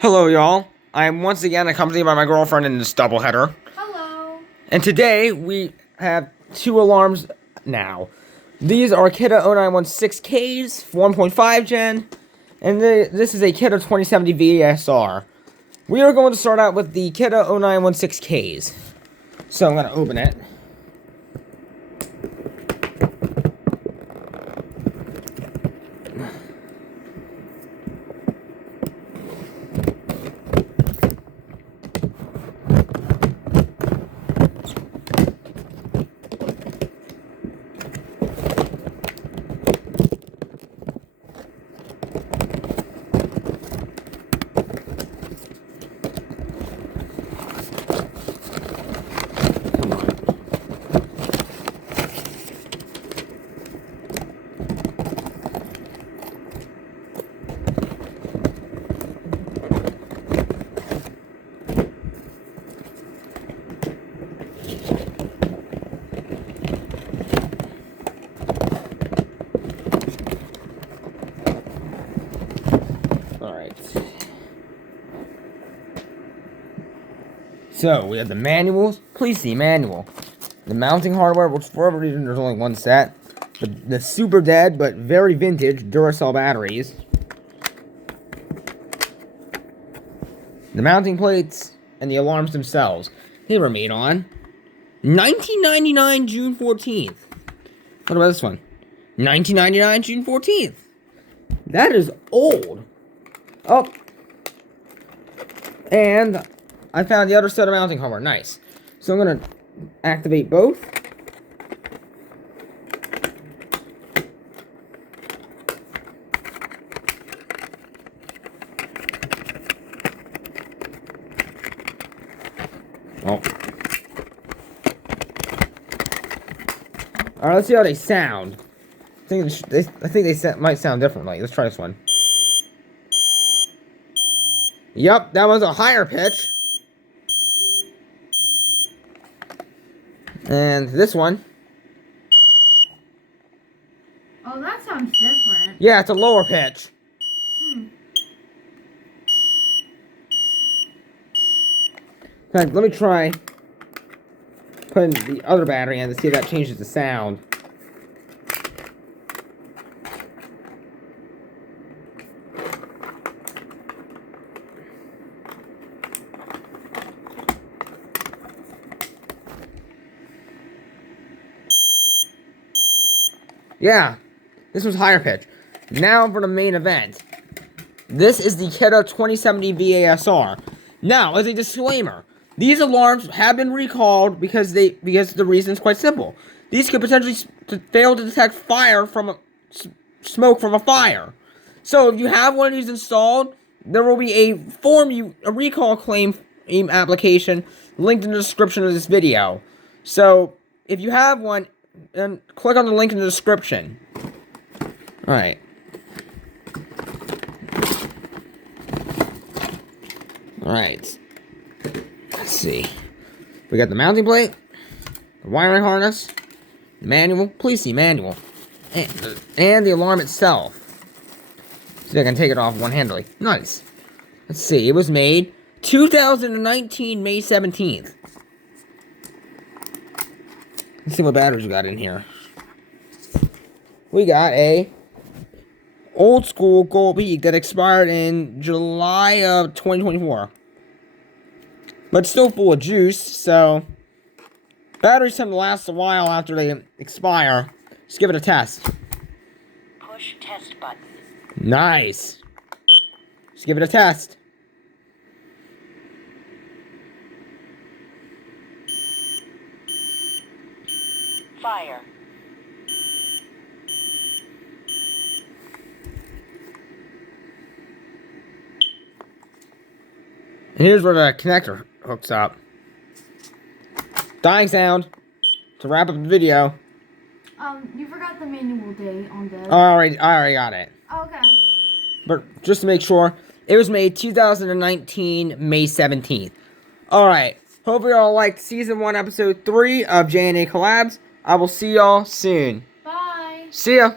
Hello, y'all. I am once again accompanied by my girlfriend in this doubleheader. Hello. And today we have two alarms now. These are Kidde 0916Ks, 1.5 gen, and this is a Kidde 2070 VASR. We are going to start out with the Kidde 0916Ks. So I'm going to open it. So, we have the manuals. Please see manual. The mounting hardware, which for whatever reason there's only one set. The super dead, but very vintage Duracell batteries. The mounting plates, and the alarms themselves. They were made on 1999 June 14th. What about this one? 1999 June 14th. That is old. Oh. And I found the other set of mounting hardware. Nice. So I'm going to activate both. Oh. Alright, let's see how they sound. I think they might sound differently. Let's try this one. Yep, that was a higher pitch. And this one. Oh, that sounds different. Yeah, it's a lower pitch. In fact, let me try putting the other battery in to see if that changes the sound. Yeah, this was higher pitch. Now for the main event. This is the Kidde 2070 VASR. Now, as a disclaimer, these alarms have been recalled because the reason is quite simple. These could potentially fail to detect fire from smoke from a fire. So if you have one of these installed, there will be a recall claim application linked in the description of this video. So if you have one, then click on the link in the description. Alright. Alright. Let's see. We got the mounting plate, the wiring harness, the manual. Please see manual. And the alarm itself. So I can take it off one-handedly. Nice. Let's see. It was made 2019 May 17th. Let's see what batteries we got in here. We got a old school gold peak that expired in July of 2024. But still full of juice, so batteries tend to last a while after they expire. Just give it a test. Push test button. Nice. Just give it a test. Fire. And here's where the connector hooks up. Dying sound. To wrap up the video. You forgot the manual date on this. I already got it. Oh, okay. But just to make sure, it was made 2019 May 17th. Alright. Hope you all liked Season 1, Episode 3 of J&A Collabs. I will see y'all soon. Bye. See ya.